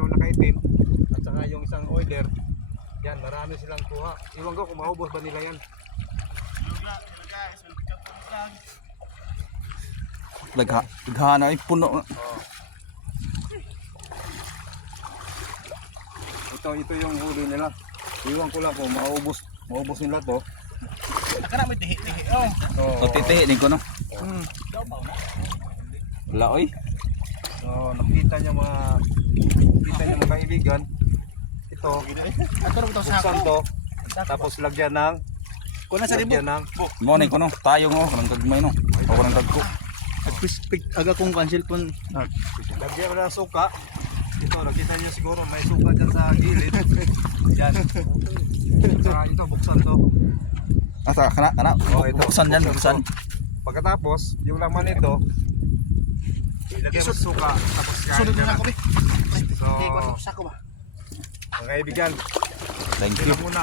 yung nakaitim at saka yung isang oiler. Yan, marami silang kuha. Iwan ko kung maubos ba nila yan. Naghana ay puno. Ito yung huli nila. Iwan ko lang kung maubos nila to. Nakara may tihi-tihi. O titihin ko no. Wala oy. So, nakita niyo mga kaibigan. Ito, buksan to. Tapos lagyan ng Mo ni ko no. Tayo ngo kanang gagmay no. O kanang dagko. Aga kong cancel pon. lagyan mo ng suka. Ito, nakita niyo siguro may suka dyan sa gilid. Yan. Saka ito, buksan to. Asa kana. Oh, ito. Buksan yan, buksan. Pagkatapos, yung laman nito, ilagay mo sa suka, tapos kain Sunod ka na na. ako, be. So, Hey, kwento sa ko ba? mga kaibigan, Thank ito you. na muna.